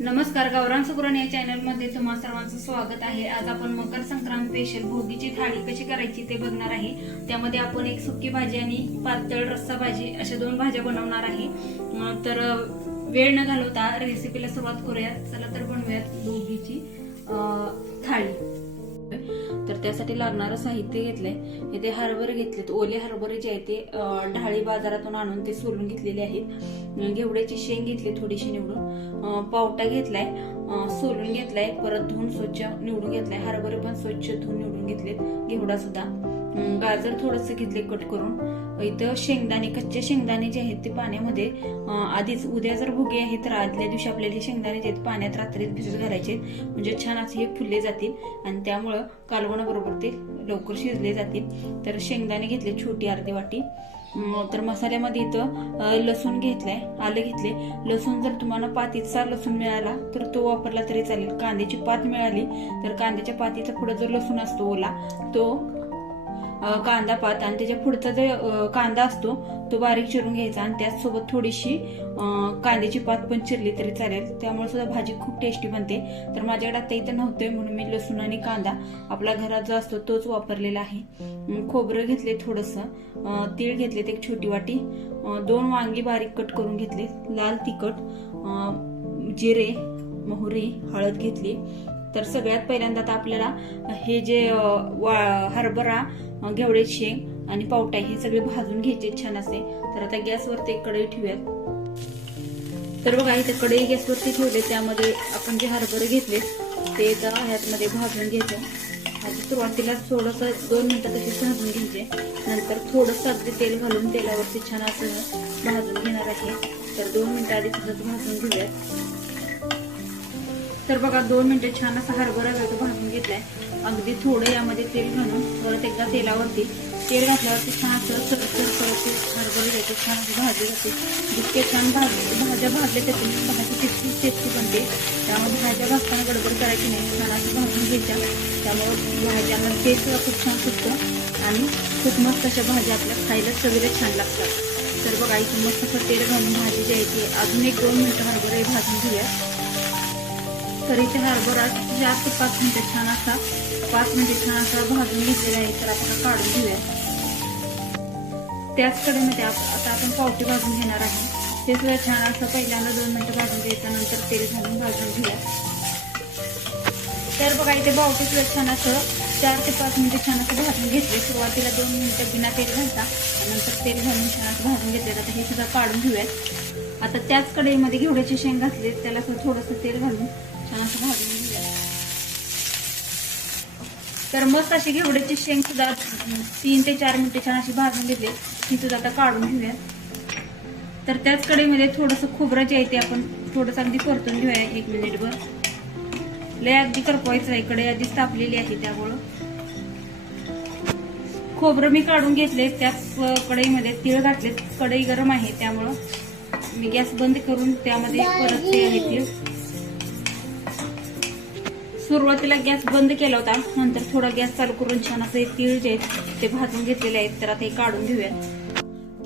नमस्कार गौरांग सुगरण या चॅनलमध्ये तुम्हा सर्वांचं स्वागत आहे. आज आपण मकर संक्रांत स्पेशल भोगीची थाळी कशी करायची ते बघणार आहे. त्यामध्ये आपण एक सुकी भाजी आणि पातळ रस्सा भाजी अशा दोन भाज्या बनवणार आहे. तर वेळ न घालवता रेसिपीला सुरुवात करूयात चला तर बनवूयात भोगीची थाळी. तर त्यासाठी लागणारं साहित्य घेतलंय. ते हरभरे घेतलेत. ओले हरभरे जे आहेत ते ढाळी बाजारातून आणून ते सोलून घेतलेले आहेत. घेवड्याची शेंग घेतली थोडीशी निवडून. पावटा घेतलाय. सोलून घेतलाय. परत धुवून स्वच्छ निवडून घेतलाय. हरभरे पण स्वच्छ धुवून निवडून घेतलेत. घेवडा सुद्धा. गाजर थोडंसं घेतले कट करून. इथं शेंगदाणे कच्चे शेंगदाणे जे आहेत ते पाण्यामध्ये आधीच उद्या जर भुगे आहेत तर आदल्या दिवशी आपल्याला हे शेंगदाणे जे आहेत पाण्यात रात्रीत भिजत घालायचे. आहेत. म्हणजे छान असे हे फुलले जातील आणि त्यामुळं कालवणाबरोबर ते लवकर शिजले जातील. तर शेंगदाणे घेतले छोटी अर्धी वाटी. तर मसाल्यामध्ये इथं लसूण घेतलंय आलं घेतले लसूण जर तुम्हाला पातीचा लसूण मिळाला तर तो वापरला तरी चालेल. कांद्याची पात मिळाली तर कांद्याच्या पातीचा पुढे जो लसूण असतो ओला तो कांदा पात आणि त्याच्या पुढचा जो कांदा असतो तो बारीक चिरून घ्यायचा आणि त्याचसोबत थोडीशी कांद्याची पात पण चिरली तरी चालेल. त्यामुळे सुद्धा भाजी खूप टेस्टी बनते. तर माझ्याकडे आता इथं नव्हतंय म्हणून मी लसूण आणि कांदा आपला घरात जो असतो तोच वापरलेला आहे. खोबरं घेतले थोडंसं तीळ घेतलेत एक छोटी वाटी दोन वांगी बारीक कट करून घेतले लाल तिखट जिरे मोहरी हळद घेतली तर सगळ्यात पहिल्यांदा आता आपल्याला हे जे वा- हरभरा घेवडे शेंग आणि पावटा हे सगळे भाजून घ्यायचे छान असे. तर आता गॅसवरती एक कढई ठेवूयात. तर बघा इथे कढई गॅसवरती ठेवले त्यामध्ये आपण जे हरभरे घेतले ते तर ह्यातमध्ये भाजून घ्यायचं. आधी सुरुवातीला थोडंसं दोन मिनटं तशी भाजून घ्यायचे. नंतर थोडंसं अगदी तेल घालून तेलावरती छान असं भाजून घेणार आहे. तर दोन मिनटं आधी तसंच भाजून घेऊयात. तर बघा दोन मिनटं छान असा हरभरा जो भाजून घेतलाय. अगदी थोडं यामध्ये तेल घालून परत एकदा तेलावरती तेल घातल्यावरती छान असं सरसर परत ते हरभरे घ्यायचे छान असे भाजले जाते. जितके छान भाज भाज्या भाजल्या त्यातून भाजी तितकी टेस्टी बनते. त्यामुळे भाज्या भाजताना गडबड करायची नाही छान असं भाजून घ्यायच्या. त्यामुळे भाज्यांना टेस्ट सुद्धा खूप छान सुटतं आणि खूप मस्त अशा भाज्या आपल्या खायला सगळ्या छान लागतात. तर बघा इथं मस्त असं तेल घालून भाजी द्यायची. अजून एक दोन मिनटं हरभरे भाजून घेऊया. तरीच्या हरभरा चार ते पाच मिनिटं छान असा पाच मिनिटे म्हणजे छान असा भाजून घेतलेला आहे. तर आपण काढून घेऊया. त्याच कडेमध्ये आता आपण पावटी भाजून घेणार आहे. ते सुद्धा छान असं पहिल्यांदा दोन मिनिटं भाजून घ्यायचं नंतर तेल घालून भाजून घेऊया. तर बघा इथे पावटी सुद्धा छान असं चार ते पाच मिनिटं छान असं भाजून घेतले. सुरुवातीला दोन मिनिटं बिना तेल घालता नंतर तेल घालून छान असं भाजून घेतले. आता हे सुद्धा काढून घेऊयात आता त्याच कढईमध्ये घेवड्याचे शेंग घातले त्याला थोडंसं तेल घालून छान असं भाजून घेऊया तर मस्त अशी घेवड्याची शेंग सुद्धा तीन ते चार मिनिटे छान अशी भाजून घेतली. ती सुद्धा आता काढून घेऊया. तर त्याच कढईमध्ये थोडंसं खोबरं जे आहे ते आपण थोडंसं अगदी परतून घेऊया एक मिनिटभर. लय अगदी करपवायचं आहे कढई आधीच तापलेली आहे त्यामुळं. खोबरं मी काढून घेतले त्याच कढईमध्ये तीळ घातले कढई गरम आहे त्यामुळं मी गॅस बंद करून त्यामध्ये परत ते आहे तीळ. सुरुवातीला गॅस बंद केला होता. नंतर थोडा गॅस चालू करून छान असं हे तीळ जे आहेत ते भाजून घेतलेले आहेत. तर आता हे काढून घेऊया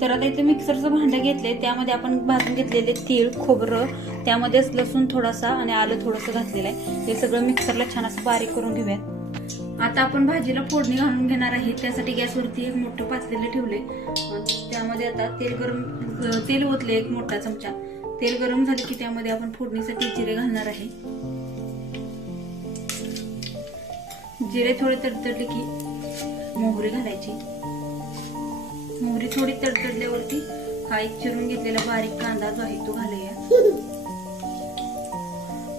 तर आता इथे मिक्सरचं भांडं घेतलंय. त्यामध्ये आपण भाजून घेतलेले तीळ खोबरं त्यामध्येच लसूण थोडासा आणि आलं थोडंसं घातलेलं आहे. ते सगळं मिक्सरला छान असं बारीक करून घेऊयात. आता आपण भाजीला फोडणी घालून घेणार आहे. त्यासाठी गॅसवरती एक मोठं पातेलं ठेवले त्यामध्ये आता तेल गरम तेल ओतले एक मोठा चमचा. तेल गरम झाले की त्यामध्ये आपण फोडणीसाठी जिरे घालणार आहे. जिरे थोडे तडतडले की मोहरी घालायची. मोहरी थोडी तडतडल्यावरती हा एक चिरून घेतलेला बारीक कांदा जो आहे तो घालूया.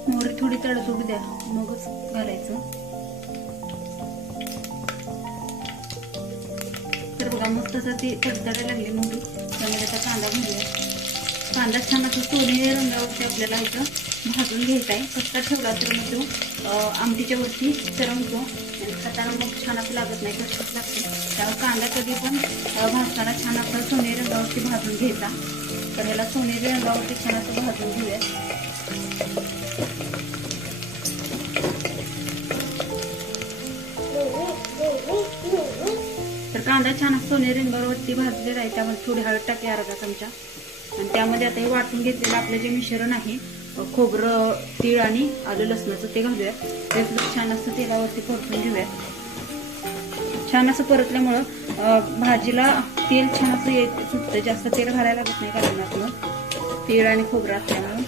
मोहरी थोडी तडतडू द्या मगच घालायचं. तर बघा मस्त असं ती तडतडायला लागली मोहरी त्यामुळे त्याचा कांदा घालूया. कांदा छान असं सोनेरी रंगावरती आपल्याला इथं भाजून घ्यायचा आहे. कच्चा ठेवला तर मग तो आमटीच्या वरती तरंगतो खाताना मग छान असं लागत नाही कच्चाच लागते. त्यामुळे कांदा कधी पण भाजताना छान आपला सोनेरी रंगावरती भाजून घ्यायचा. तर ह्याला सोनेरी रंगावरती छान असं भाजून घेऊया. तर कांदा छान सोनेरी रंगावरती भाजलेला आहे. त्यामध्ये थोडी हळद टाकली अर्धा चमचा. आणि त्यामध्ये आता हे वाटून घेतलेलं आपलं जे मिश्रण आहे खोबरं तीळ आणि आलं लसणाचं ते घालूया. ते छान असं तेलावरती परतून घेऊया. छान असं परतल्यामुळं भाजीला तेल छान असं येत सुटतं. जास्त तेल घालायला लागत नाही कालवणातलं तीळ आणि खोबरं असल्यामुळं.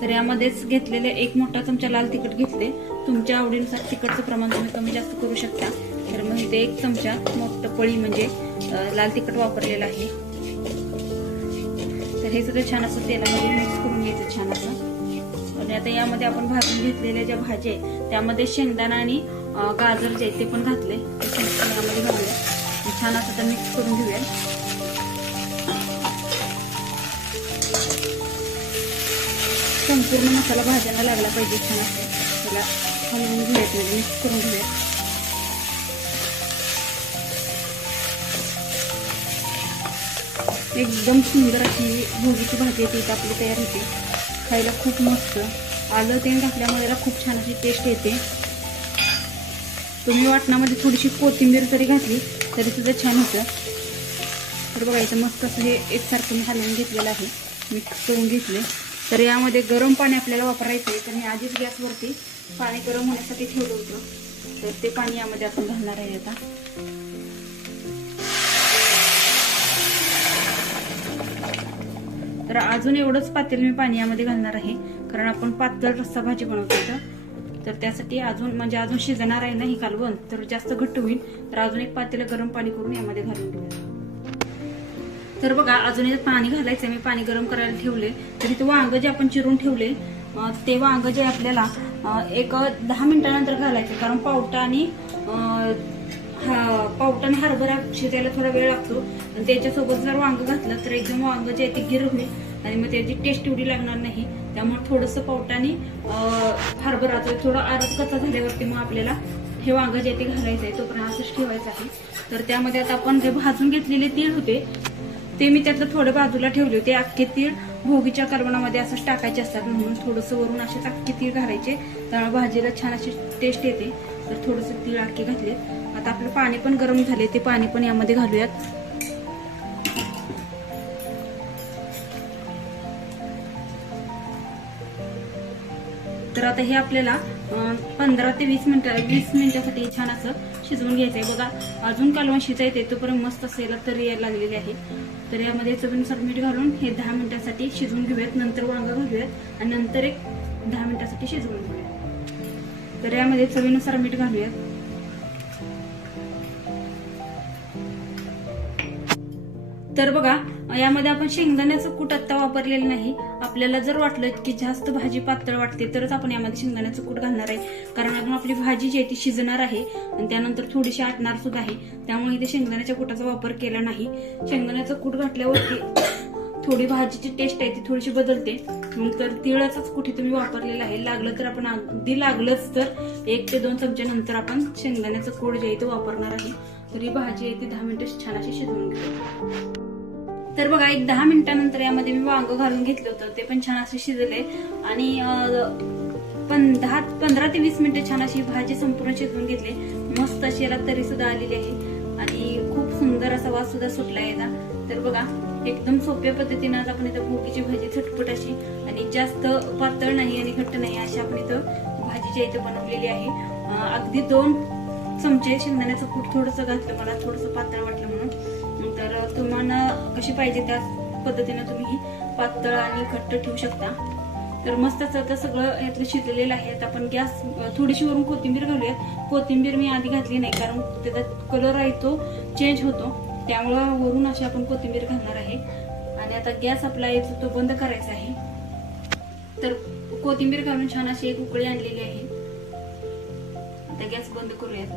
तर यामध्येच घेतलेले एक मोठा चमचा लाल तिखट घेतले. तुमच्या आवडीनुसार तिखटचं प्रमाण तुम्ही कमी जास्त करू शकता. तर मग इथे एक चमचा मोठं पळी म्हणजे लाल तिखट वापरलेलं आहे. हे सगळं छान असं तेलामध्ये मिक्स करून घ्यायचं छान असं. आणि आता यामध्ये आपण भाजून घेतलेल्या ज्या भाज्या आहेत त्यामध्ये शेंगदाणा आणि गाजर जे आहेत ते पण घातले ते यामध्ये घालूया. छान असं तर मिक्स करून घेऊया. संपूर्ण मसाला भाज्यांना लागला पाहिजे छान असं. त्याला हलवून घेऊयात म्हणजे मिक्स करून घेऊयात. एकदम सुंदर अशी भोगीची भाजी ती आपली तयार होते. खायला खूप मस्त. आलं ते टाकल्यामुळे याला खूप छान अशी टेस्ट येते. तुम्ही वाटणामध्ये थोडीशी कोथिंबीर जरी घातली तरी सुद्धा छान होतं. तर बघा इथं मस्त असं हे एकसारखं मी हलवून घेतलेलं आहे. मिक्स करून घेतले. तर यामध्ये गरम पाणी आपल्याला वापरायचं आहे तर मी आधीच गॅसवरती पाणी गरम होण्यासाठी ठेवलं होतं. तर ते पाणी यामध्ये आपण घालणार आहे आता. तर अजून एवढंच पातेल मी पाणी यामध्ये घालणार आहे. कारण आपण पातळ रस्सा भाजी बनवतो तर त्यासाठी अजून म्हणजे अजून शिजणार आहे ना ही कालवण तर जास्त घट्ट होईल. तर अजून एक पातेलं गरम पाणी करून यामध्ये घालून घेऊया. तर बघा अजून याच्यात पाणी घालायचं मी पाणी गरम करायला ठेवले तर इथे वांग जे आपण चिरून ठेवले ते वांग जे आपल्याला एक दहा मिनिटानंतर घालायचे कारण पावटा आणि हा पावटा हरभरा शिजायला थोडा वेळ लागतो. आणि त्याच्यासोबत जर वांग घातलं तर एकदम वांग जे आहे ते गिर होईल. आणि मग त्याची टेस्ट एवढी लागणार नाही. त्यामुळे थोडंसं पावटाने आणि थोडं आरस कसा झाल्यावरती मग आपल्याला हे वांग जे ते घालायचं आहे तोपर्यंत असंच ठेवायचं आहे. तर त्यामध्ये आता आपण जे भाजून घेतलेले तीळ होते ते मी त्यातलं थोडं बाजूला ठेवले होते. अख्खे तीळ भोगीच्या करवणामध्ये असंच टाकायचे असतात. म्हणून थोडंसं वरून असेच अख्खे तीळ घालायचे. त्यामुळे भाजीला छान अशी टेस्ट येते. तर थोडंसं तीळ अख्खे घातले आता आपलं पाणी पण गरम झाले ते पाणी पण यामध्ये घालूयात. तर आता हे आपल्याला पंधरा ते वीस मिनिटं वीस मिनिटासाठी छान असं शिजवून घ्यायचं आहे बघा अजून कालवण शिजायचे तोपर्यंत मस्त असेल तर यायला लागलेली आहे. तर यामध्ये चवीनुसार मीठ घालून हे दहा मिनिटासाठी शिजवून घेऊयात. नंतर वांग घालूयात आणि नंतर एक दहा मिनिटासाठी शिजवून घेऊयात. तर यामध्ये चवीनुसार मीठ घालूयात. तर बघा यामध्ये आपण शेंगदाण्याचं कूट आत्ता वापरलेलं नाही. आपल्याला जर वाटलं की जास्त भाजी पातळ वाटते तरच आपण यामध्ये शेंगदाण्याचं कूट घालणार आहे. कारण आपण आपली भाजी जी आहे ती शिजणार आहे आणि त्यानंतर थोडीशी आटणार सुद्धा आहे. त्यामुळे इथे शेंगदाण्याच्या कुटाचा वापर केला नाही. शेंगदाण्याचं कूट घातल्यावरती थोडी भाजीची टेस्ट आहे ती थोडीशी बदलते. मग तर तिळाचाच कुठे तुम्ही वापरलेला आहे. लागलं तर आपण अगदी लागलंच तर एक ते दोन चमचे नंतर आपण शेंगदाण्याचं कूट जे आहे ते वापरणार आहे. तर ही भाजी आहे ती दहा मिनिटं छान अशी शिजवून घेऊ तर बघा एक दहा मिनिटानंतर यामध्ये मी वांग घालून घेतलं होतं ते पण छान असे शिजले. आणि पण दहा पंधरा ते वीस मिनिटं छान अशी भाजी संपूर्ण शिजवून घेतली. मस्त अशी याला तरी सुद्धा आलेली आहे. आणि खूप सुंदर असा वास सुद्धा सुटला याचा. तर बघा एकदम सोप्या पद्धतीने आज आपण इथं भोगीची भाजी झटपट अशी आणि जास्त पातळ नाही आणि घट्ट नाही अशी आपण इथं भाजीच्या इथं बनवलेली आहे. अगदी दोन चमचे शेंगदाण्याचं कूट थोडंसं घातलं मला थोडंसं पातळ वाटलं म्हणून. तर तुम्हाला कशी पाहिजे त्या पद्धतीने तुम्ही ही पातळ आणि घट्ट ठेवू शकता. तर मस्त आता सगळं यातलं शिजलेलं आहे. आता आपण गॅस थोडीशी वरून कोथिंबीर घालूया कोथिंबीर मी आधी घातली नाही कारण त्याचा कलर आहे तो चेंज होतो. त्यामुळं वरून अशी आपण कोथिंबीर घालणार आहे. आणि आता गॅस आपला येतो तो बंद करायचा आहे. तर कोथिंबीर घालून छान अशी एक उकळी आणलेली आहे. आता गॅस बंद करूयात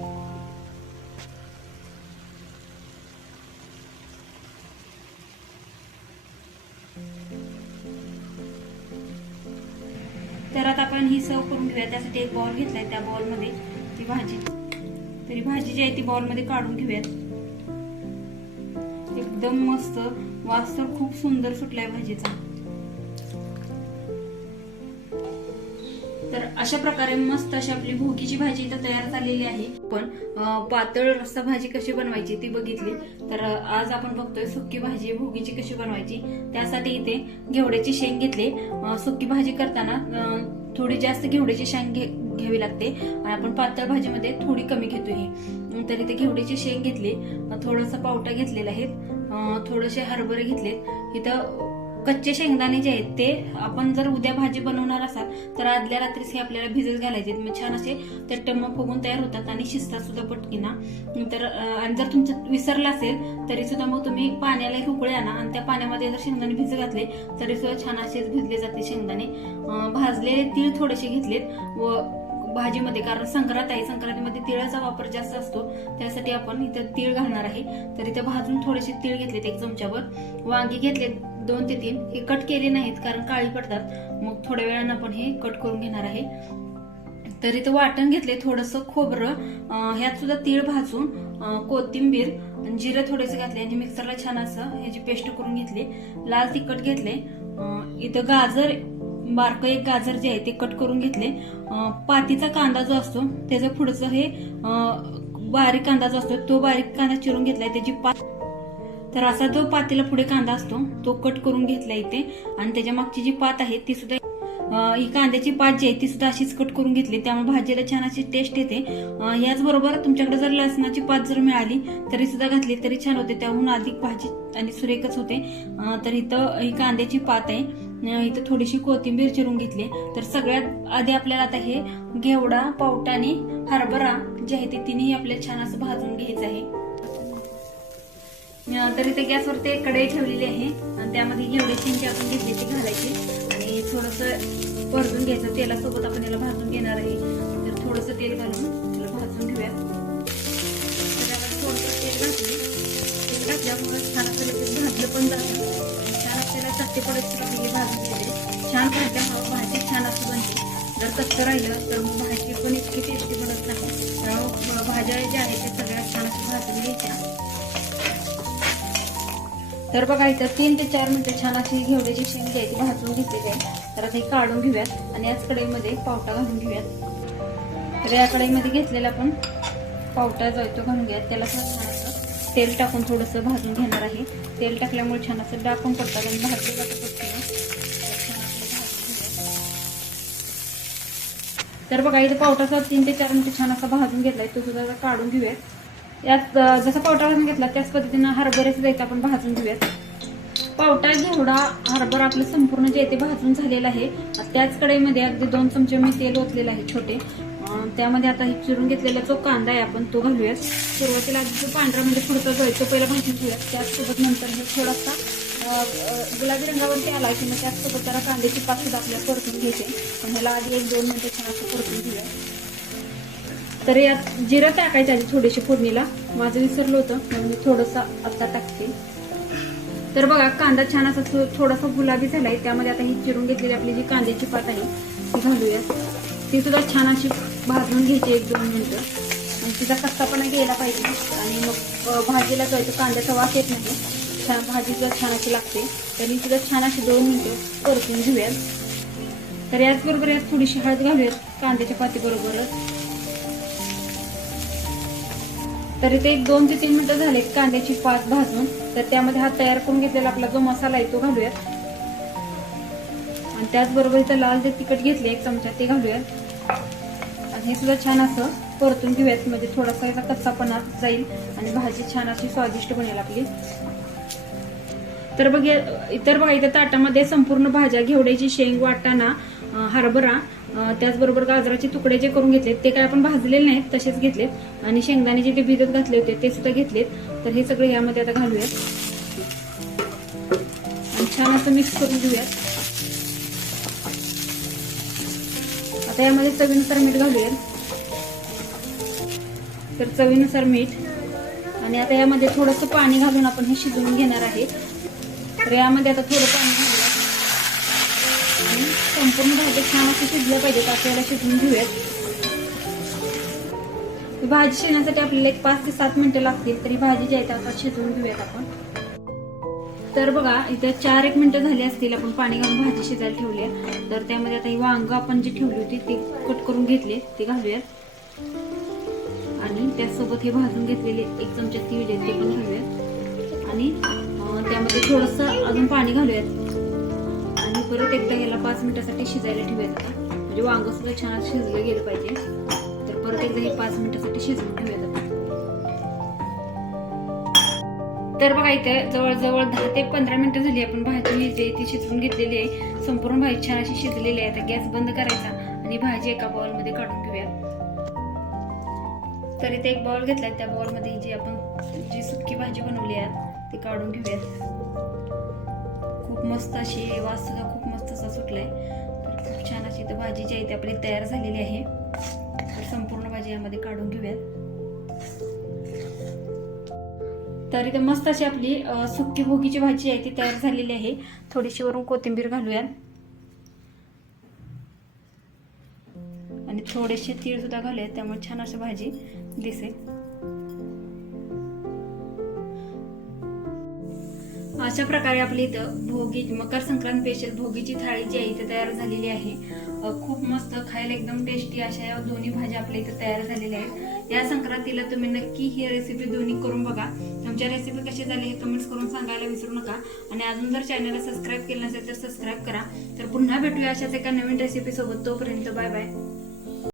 तर आता आपण ही सर्व करून घेऊया. त्यासाठी एक बॉल घेतलाय त्या बॉलमध्ये ती भाजी. तरी भाजी जी आहे ती बॉलमध्ये काढून घेऊयात. एकदम मस्त. वास तर खूप सुंदर सुटलाय भाजीचा. तर अशा प्रकारे मस्त अशी आपली भोगीची भाजी इथं तयार झालेली आहे. पण पातळ रस्सा भाजी कशी बनवायची ती बघितली. तर आज आपण बघतोय सुकी भाजी भोगीची कशी बनवायची. त्यासाठी इथे घेवड्याची शेंग घेतली. सुकी भाजी करताना थोडी जास्त घेवड्याची शेंग घे घ्यावी लागते. आणि आपण पातळ भाजीमध्ये थोडी कमी घेतो ही. तर इथे घेवड्याची शेंग घेतली. थोडासा पावटा घेतलेला आहे. थोडेसे हरभरे घेतलेत. इथं कच्चे शेंगदाणे जे आहेत ते आपण जर उद्या भाजी बनवणार असाल तर आदल्या रात्रीच हे आपल्याला भिजत घालायचे मग छान असे ते टम्म फुगून तयार होतात आणि शिजतात सुद्धा पटकीना. तर आणि जर तुमचं विसरलं असेल तरी सुद्धा मग तुम्ही पाण्याला एक उकळे आणा आणि त्या पाण्यामध्ये जर शेंगदाणे भिजत घातले तरी सुद्धा छान असेच भिजले जाते शेंगदाणे. भाजलेले तीळ थोडेसे घेतलेत व भाजीमध्ये कारण संक्रांत आहे संक्रांतीमध्ये तिळाचा वापर जास्त असतो त्यासाठी आपण इथं तीळ घालणार आहे. तर इथं भाजून थोडेसे तीळ घेतलेत एक चमच्यावर वांगी घेतलेत दोन ते तीन हे कट केले नाहीत कारण काळी पडतात. मग थोड्या वेळानं आपण हे कट करून घेणार आहे. तर इथं वाटण घेतले थोडंसं खोबरं ह्यात सुद्धा तीळ भाजून कोथिंबीर जिरे जिरं थोडेसे घातले आणि मिक्सरला छान असं ह्याची पेस्ट करून घेतली लाल तिखट घेतले. इथं गाजर बारकं एक गाजर जे आहे ते कट करून घेतले. पातीचा कांदा जो असतो त्याचं पुढचं हे बारीक कांदा जो असतो तो बारीक कांदा चिरून घेतलाय. त्याची पात तर असा जो पातीला पुढे कांदा असतो तो कट करून घेतला इथे. आणि त्याच्या मागची जी पात आहे ती सुद्धा ही कांद्याची पात जी आहे ती सुद्धा अशीच कट करून घेतली. त्यामुळे भाजीला छान अशी टेस्ट येते. याचबरोबर तुमच्याकडे जर लसणाची पात जर मिळाली तरी सुद्धा घातली तरी छान होते. त्याहून अधिक भाजी आणि सुरेखच होते. तर इथं ही कांद्याची पात आहे. इथं थोडीशी कोथिंबीर चिरून घेतली तर सगळ्यात आधी आपल्याला आता हे घेवडा पावटा आणि हरभरा जे आहे ते तिन्ही आपल्याला छान असं भाजून घ्यायचं आहे. तर इथे गॅसवरती एक कढई ठेवलेली आहे. आणि त्यामध्ये एवढे चिंचे आपण घेतली ती घालायची. आणि थोडस परतून घ्यायचं. तेलासोबत आपण याला भाजून घेणार आहे. तर थोडस तेल घालून त्याला भाजून घेऊया. तर तेल घातले तेल घातल्यामुळे छान असं भाजलं पण जातं. छान आपल्याला चट्टे पडत हे भाजून घेतले छान भाजल्यामुळे भाजी छान असं बनते. जर कच्चं राहिलं तर मग भाजी पण इतकी टेस्टी बनत नाही. त्यामुळे भाज्या ज्या आहेत त्या सगळ्या छान असं भाजून घ्यायच्या. तर बघा इथं तीन ते चार मिनिटं छान अशी घेवड्याची शेंग जी आहे ती भाजून घेतलेली आहे. तर आता हे काढून घेऊयात आणि याच कढईमध्ये पावटा घालून घेऊयात. तर या कढईमध्ये घेतलेला आपण पावटा जो आहे तो घालून घ्यायत त्याला छान असं तेल टाकून थोडंसं भाजून घेणार आहे. तेल टाकल्यामुळे छान असं डाकून पडतात आणि भाजलं जातं तर भाजून तर बघा इथं पावटाचा तीन ते चार मिनिटं छान असा भाजून घेतलाय. तो सुद्धा आता काढून घेऊयात. यात जसा पावटा भाजून घेतला त्याच पद्धतीनं हरभऱ्याचं जायचं आपण भाजून घेऊयात. पावटा घेवडा हरभरा आपलं संपूर्ण जे ते भाजून झालेलं आहे. त्याच कढईमध्ये अगदी दोन चमचे मी तेल ओतलेलं आहे छोटे. त्यामध्ये आता हे चिरून घेतलेला जो कांदा आहे आपण तो घालूयात. सुरुवातीला अगदी जो पांढरा म्हणजे पुढचा जो तो पहिला भाजून घेऊयात. त्याचसोबत नंतर हे थोडासा गुलाबी रंगावरती आला की मग त्याचसोबत जरा कांद्याची पाकसुद्धा आपल्याला परतून घ्यायचे पण ह्याला आधी एक दोन मिनटं छान असं परतून घेऊया तर यात जिरं टाकायचं आधी थोडीशी फोडणीला. माझं विसरलं होतं म्हणून मी थोडंसं आता टाकते. तर बघा कांदा छान असा थोडासा गुलाबी झालाय. त्यामध्ये आता ही चिरून घेतलेली आपली जी कांद्याची पात आहे ती घालूया. ती सुद्धा छान अशी भाजून घ्यायची एक दोन मिनटं. आणि तिचा कच्चापणा गेला पाहिजे. आणि मग भाजीला जायचं कांद्याचा वास येत नाही. छान भाजी सुद्धा छान अशी लागते. तर ही सुद्धा छान अशी दोन मिनटं परतून घेऊयात. तर याचबरोबर यात थोडीशी हळद घालूयात कांद्याच्या पातीबरोबरच. तर इथे एक दोन ते तीन मिनिटं झाले कांद्याची पात भाजून. तर त्यामध्ये हा तयार करून घेतलेला आपला जो मसाला आहे तो घालूयात. आणि त्याचबरोबर इथं लाल जे तिखट घेतले एक चमचा ते घालूयात. आणि हे सुद्धा छान असं परतून घेऊयात. म्हणजे थोडासा याचा कच्चापणा जाईल आणि भाजी छान अशी स्वादिष्ट बनेल आपली. तर बघ इतर बघा इथं ताटामध्ये संपूर्ण भाज्या घेवड्याची शेंग वाटाणा हरभरा त्याचबरोबर गाजराचे तुकडे जे करून घेतलेत ते काय आपण भाजलेले नाहीत तसेच घेतलेत. आणि शेंगदाणे जे भिजत घातले होते ते सुद्धा घेतलेत. तर हे सगळे यामध्ये आता घालूयात. आणि छान असं मिक्स करून घेऊयात. आता यामध्ये चवीनुसार मीठ घालूयात. तर चवीनुसार मीठ. आणि आता यामध्ये थोडंसं पाणी घालून आपण हे शिजवून घेणार आहे. तर यामध्ये आता थोडं पाणी संपूर्ण भाज्या छान असं शिजल्या पाहिजेत आपल्याला शिजवून घेऊयात. भाजी शिजण्यासाठी आपल्याला एक पाच ते सात मिनिटं लागतील तरी भाजी जी आहे त्या शिजवून घेऊयात आपण. तर बघा इथे चार एक मिनिटं झाली असतील आपण पाणी घालून भाजी शिजायला ठेवली आहे तर त्यामध्ये आता ही वांग आपण जी ठेवली होती ती कट करून घेतली ती घालूयात. आणि त्यासोबत हे भाजून घेतलेले एक चमचा तीळ आहे ते पण घालूयात. आणि त्यामध्ये थोडंसं अजून पाणी घालूयात. परत एकदा याला पाच मिनिटासाठी शिजायला ठेवायचं म्हणजे वांग सुद्धा छान शिजलं गेलं पाहिजे. तर परत एकदा हे पाच मिनिटासाठी शिजवून ठेवायचं तर बघा इथे जवळजवळ दहा ते पंधरा मिनिटं झाली. आपण भाजी घेतली आहे ती शिजवून घेतलेली आहे. संपूर्ण भाजी छान अशी शिजलेली आहे. आता गॅस बंद करायचा आणि भाजी एका बॉलमध्ये काढून घेऊया तर इथे एक बॉल घेतला त्या बॉलमध्ये जी आपण जी सुकी भाजी बनवली आहे ती काढून घेऊयात. खूप मस्त अशी वास सुद्धा खूप मस्त असा सुटलाय. तर खूप छान अशी इथं भाजी जी आहे ती आपली तयार झालेली आहे. तर संपूर्ण भाजी यामध्ये काढून घेऊयात. तर इथे मस्त अशी आपली सुकी भोगीची भाजी आहे ती तयार झालेली आहे. थोडीशी वरून कोथिंबीर घालूयात. आणि थोडेसे तीळ सुद्धा घालूयात त्यामुळे छान अशी भाजी दिसेल. अशा प्रकारे आपली इथं भोगी मकर संक्रांत स्पेशल भोगीची थाळी जी आहे इथे तयार झालेली आहे. खूप मस्त खायला एकदम टेस्टी अशा या दोन्ही भाज्या आपल्या इथे तयार झालेल्या आहेत. या संक्रांतीला तुम्ही नक्की ही रेसिपी दोन्ही करून बघा. तुमच्या रेसिपी कशी झाली हे कमेंट्स करून सांगायला विसरू नका. आणि अजून जर चॅनलला सबस्क्राईब केलं नसेल तर सबस्क्राईब करा. तर पुन्हा भेटूया अशाच एका नवीन रेसिपीसोबत तोपर्यंत बाय बाय